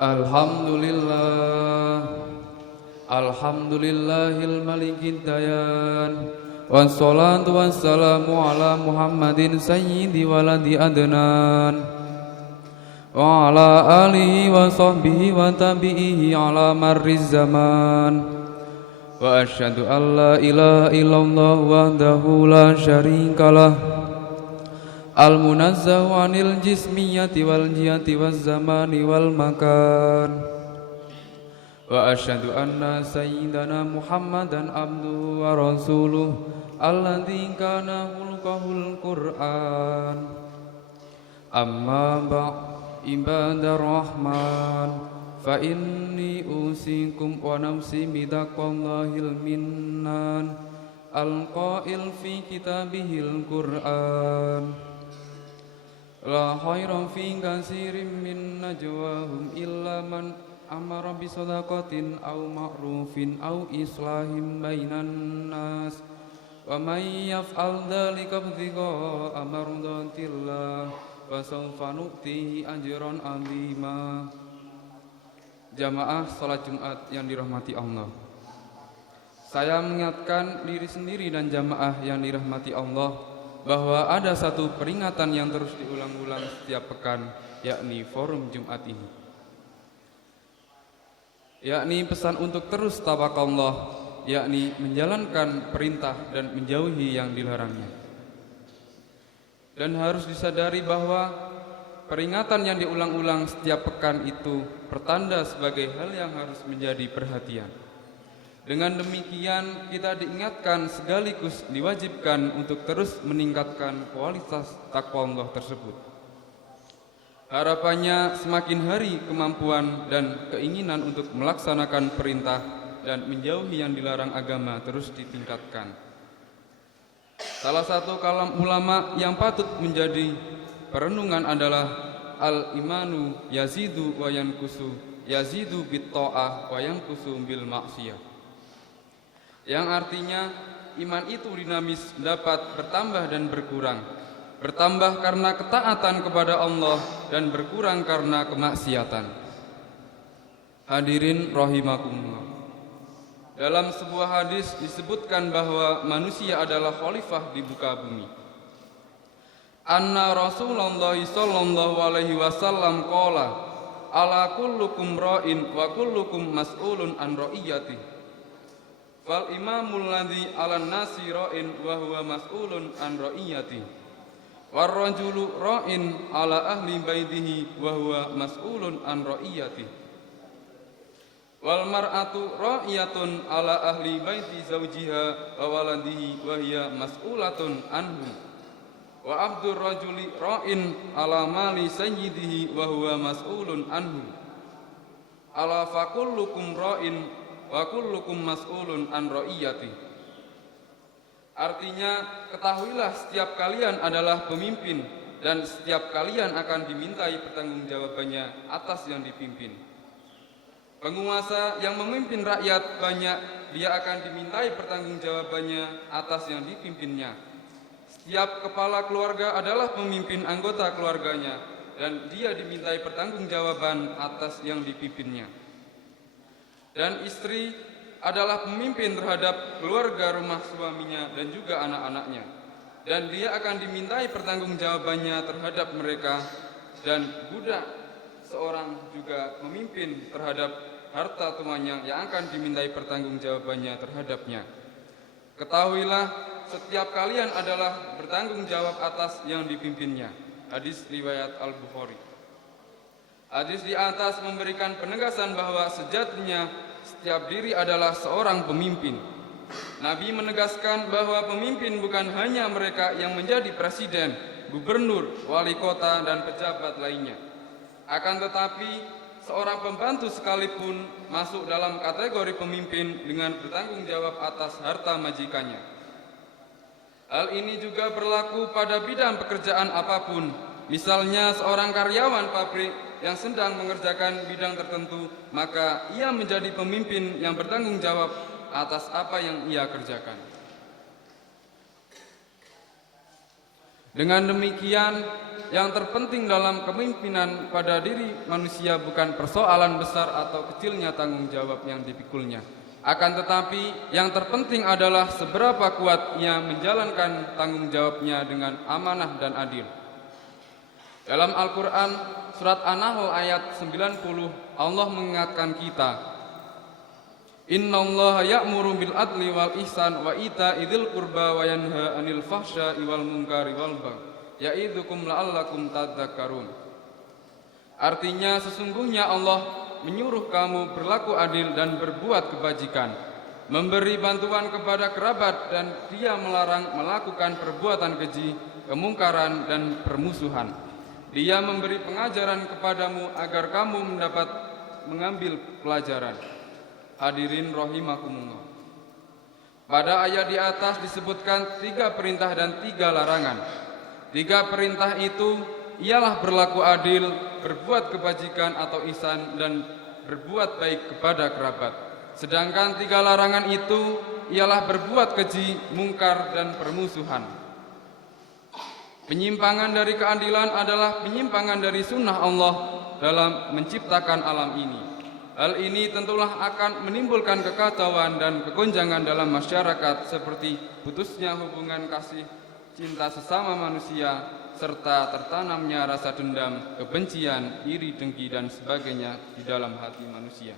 Alhamdulillah, Alhamdulillahil malikid dayan. Wassalatu wassalamu ala Muhammadin sayyidi waladi adnan, wa ala alihi wa sahbihi wa tabi'ihi ala marriz zaman. Wa asyhadu an la ilaha illallah wahdahu la syarikalah, al-munazzahu anil jismiyati wal jihati waz zamani wal makan. Wa asyhadu anna sayyidana Muhammadan abduhu wa rasuluh alladzi kana khulqahul Qur'an. Amma ba'd, ibadar rahman, fa inni usikum wa nafsi bitaqwallahil minnan al-qail fi kitabihil Qur'an. La khairan fi katsirin min najwahum illa man amara bi shadaqatin aw ma'rufin aw islahin bainan nas, wa may yaf'al dzalika ibtigha'a mardatillah fa sawfa nu'tihi ajran 'azima. Jamaah salat Jumat yang dirahmati Allah, saya mengingatkan diri sendiri dan jamaah yang dirahmati Allah bahwa ada satu peringatan yang terus diulang-ulang setiap pekan, yakni forum Jumat ini, yakni pesan untuk terus tawakallah, yakni menjalankan perintah dan menjauhi yang dilarangnya. Dan harus disadari bahwa peringatan yang diulang-ulang setiap pekan itu pertanda sebagai hal yang harus menjadi perhatian. Dengan demikian kita diingatkan sekaligus diwajibkan untuk terus meningkatkan kualitas takwa Allah tersebut. Harapannya semakin hari kemampuan dan keinginan untuk melaksanakan perintah dan menjauhi yang dilarang agama terus ditingkatkan. Salah satu kalam ulama yang patut menjadi perenungan adalah al-imanu yazidu wa yankusu, yazidu bit ta'ah wa yankusu bil maksiyah, yang artinya iman itu dinamis, dapat bertambah dan berkurang, bertambah karena ketaatan kepada Allah dan berkurang karena kemaksiatan. Hadirin rahimakumullah, dalam sebuah hadis disebutkan bahwa manusia adalah khalifah di muka bumi. Anna Rasulullah sallallahu alaihi wasallam qala, ala kullukum ra'in wa kullukum mas'ulun an ra'iyati. Fal imamul ladzi 'alan nasi ra'in wa huwa mas'ulun an ra'iyati. War rajulu ra'in 'ala ahli baitihi wa huwa mas'ulun an ra'iyati. Wal mar'atu ra'iyatun 'ala ahli baiti zawjiha wa waladihi wa hiya mas'ulatun anhu. Wa abdur rajuli ra'in 'ala mali sayyidihi wa huwa mas'ulun anhu. Ala fakullukum ra'in wa kullukum mas'ulun an ra'iyati. Artinya, ketahuilah setiap kalian adalah pemimpin dan setiap kalian akan dimintai pertanggungjawabannya atas yang dipimpin. Penguasa yang memimpin rakyat banyak, dia akan dimintai pertanggungjawabannya atas yang dipimpinnya. Setiap kepala keluarga adalah pemimpin anggota keluarganya dan dia dimintai pertanggungjawaban atas yang dipimpinnya. Dan istri adalah pemimpin terhadap keluarga rumah suaminya dan juga anak-anaknya, dan dia akan dimintai pertanggungjawabannya terhadap mereka. Dan budak seorang juga memimpin terhadap harta tuannya yang akan dimintai pertanggungjawabannya terhadapnya. Ketahuilah setiap kalian adalah bertanggung jawab atas yang dipimpinnya. Hadis riwayat Al-Bukhari. Hadis di atas memberikan penegasan bahwa sejatinya setiap diri adalah seorang pemimpin. Nabi menegaskan bahwa pemimpin bukan hanya mereka yang menjadi presiden, gubernur, wali kota, dan pejabat lainnya. Akan tetapi, seorang pembantu sekalipun masuk dalam kategori pemimpin dengan bertanggung jawab atas harta majikannya. Hal ini juga berlaku pada bidang pekerjaan apapun. Misalnya seorang karyawan pabrik yang sedang mengerjakan bidang tertentu, maka ia menjadi pemimpin yang bertanggung jawab atas apa yang ia kerjakan. Dengan demikian, yang terpenting dalam kepemimpinan pada diri manusia bukan persoalan besar atau kecilnya tanggung jawab yang dipikulnya. Akan tetapi, yang terpenting adalah seberapa kuat ia menjalankan tanggung jawabnya dengan amanah dan adil. Dalam Al-Quran, surat An-Nahl ayat 90, Allah mengingatkan kita, Innallaha ya'muru bil adli wal ihsan wa ita'i dzil qurba wa yanha 'anil fahsya'i wal munkari wal baghi ya'idzukum la'allakum tadhakkarun. Artinya sesungguhnya Allah menyuruh kamu berlaku adil dan berbuat kebajikan, memberi bantuan kepada kerabat, dan Dia melarang melakukan perbuatan keji, kemungkaran dan permusuhan. Dia memberi pengajaran kepadamu agar kamu mendapat mengambil pelajaran. Hadirin rahimakumullah. Pada ayat di atas disebutkan 3 perintah dan 3 larangan. 3 perintah itu ialah berlaku adil, berbuat kebajikan atau ihsan, dan berbuat baik kepada kerabat. Sedangkan 3 larangan itu ialah berbuat keji, mungkar, dan permusuhan. Penyimpangan dari keadilan adalah penyimpangan dari sunnah Allah dalam menciptakan alam ini. Hal ini tentulah akan menimbulkan kekacauan dan kegonjangan dalam masyarakat, seperti putusnya hubungan kasih cinta sesama manusia, serta tertanamnya rasa dendam, kebencian, iri, dengki, dan sebagainya di dalam hati manusia.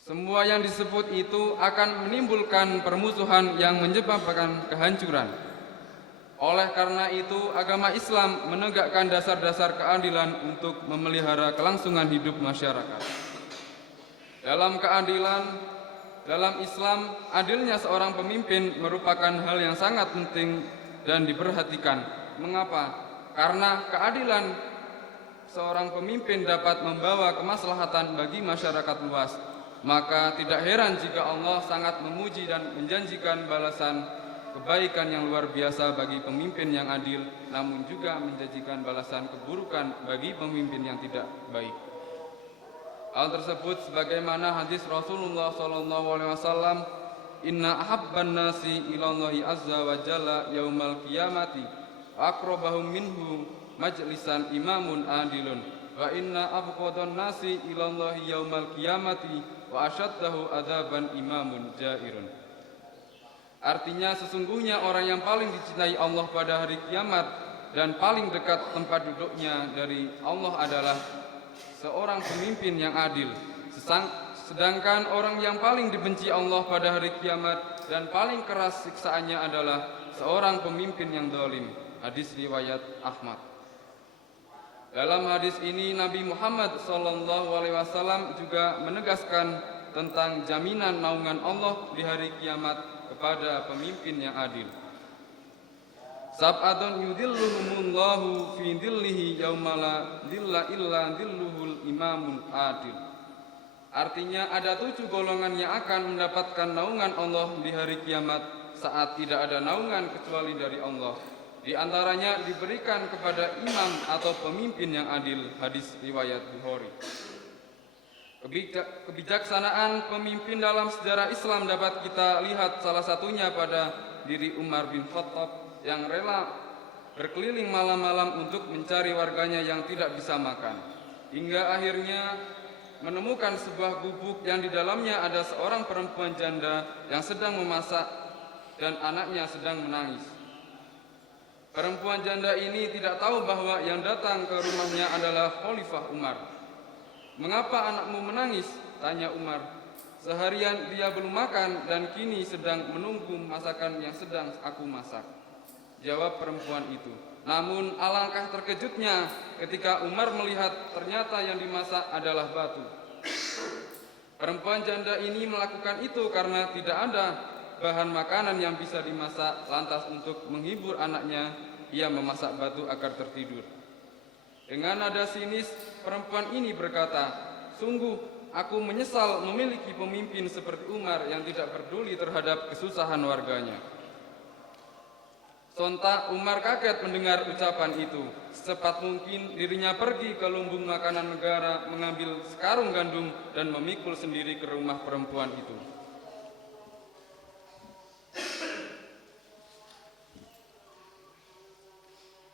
Semua yang disebut itu akan menimbulkan permusuhan yang menyebabkan kehancuran. Oleh karena itu, agama Islam menegakkan dasar-dasar keadilan untuk memelihara kelangsungan hidup masyarakat. Dalam Islam, adilnya seorang pemimpin merupakan hal yang sangat penting dan diperhatikan. Mengapa? Karena keadilan seorang pemimpin dapat membawa kemaslahatan bagi masyarakat luas. Maka tidak heran jika Allah sangat memuji dan menjanjikan balasan kebaikan yang luar biasa bagi pemimpin yang adil, namun juga menjanjikan balasan keburukan bagi pemimpin yang tidak baik. Hal tersebut sebagaimana hadis Rasulullah SAW, Inna ahabban nasi ilallahi azza wa jalla yaumal qiyamati aqrabahum minhu majlisan imamun adilun wa inna abqadun nasi ilallahi yaumal qiyamati wa asyaddahu adzaban imamun jairun. Artinya sesungguhnya orang yang paling dicintai Allah pada hari kiamat dan paling dekat tempat duduknya dari Allah adalah seorang pemimpin yang adil. Sedangkan orang yang paling dibenci Allah pada hari kiamat dan paling keras siksaannya adalah seorang pemimpin yang zalim. Hadis riwayat Ahmad. Dalam hadis ini Nabi Muhammad SAW juga menegaskan tentang jaminan naungan Allah di hari kiamat kepada pemimpin yang adil. Sab'atun yudhilluhumullahu fi dhillihi yauma la dhilla illa dhilluhul imamul adil. Artinya ada 7 golongan yang akan mendapatkan naungan Allah di hari kiamat saat tidak ada naungan kecuali dari Allah. Di antaranya diberikan kepada imam atau pemimpin yang adil. Hadis riwayat Bukhari. Kebijaksanaan pemimpin dalam sejarah Islam dapat kita lihat salah satunya pada diri Umar bin Khattab yang rela berkeliling malam-malam untuk mencari warganya yang tidak bisa makan, hingga akhirnya menemukan sebuah gubuk yang di dalamnya ada seorang perempuan janda yang sedang memasak dan anaknya sedang menangis. Perempuan janda ini tidak tahu bahwa yang datang ke rumahnya adalah Khalifah Umar. "Mengapa anakmu menangis?" tanya Umar. "Seharian dia belum makan dan kini sedang menunggu masakan yang sedang aku masak," jawab perempuan itu. Namun alangkah terkejutnya ketika Umar melihat ternyata yang dimasak adalah batu. Perempuan janda ini melakukan itu karena tidak ada bahan makanan yang bisa dimasak. Lantas untuk menghibur anaknya, ia memasak batu agar tertidur. Dengan nada sinis, perempuan ini berkata, "Sungguh, aku menyesal memiliki pemimpin seperti Umar yang tidak peduli terhadap kesusahan warganya." Sontak Umar kaget mendengar ucapan itu. Secepat mungkin dirinya pergi ke lumbung makanan negara, mengambil sekarung gandum dan memikul sendiri ke rumah perempuan itu.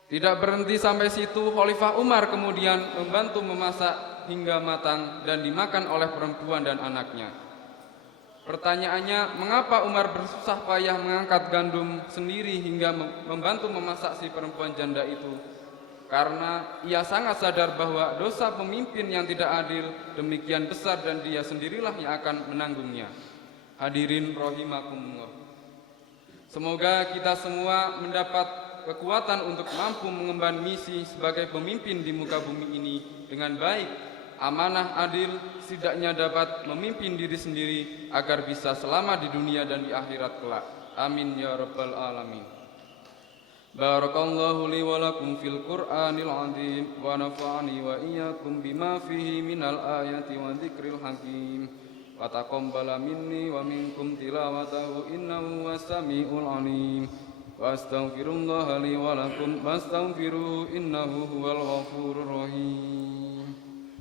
Tidak berhenti sampai situ, Khalifah Umar kemudian membantu memasak hingga matang dan dimakan oleh perempuan dan anaknya. Pertanyaannya, mengapa Umar bersusah payah mengangkat gandum sendiri hingga membantu memasak si perempuan janda itu? Karena ia sangat sadar bahwa dosa pemimpin yang tidak adil demikian besar dan dia sendirilah yang akan menanggungnya. Hadirin rahimakumullah. Semoga kita semua mendapat kekuatan untuk mampu mengemban misi sebagai pemimpin di muka bumi ini dengan baik, amanah, adil, setidaknya dapat memimpin diri sendiri agar bisa selamat di dunia dan di akhirat kelak. Amin ya rabbal alamin. Barakallahu li wa lakum fil Qur'anil azim wa nafa'ani wa iyyakum bima fihi minal ayati wa dzikril hakim. Wa taqabbala minni wa minkum tilawatahu innahu was-sami'ul alim. Wa astaghfirullaha li wa lakum wastaghfiruhu innahu huwal ghafurur rahim.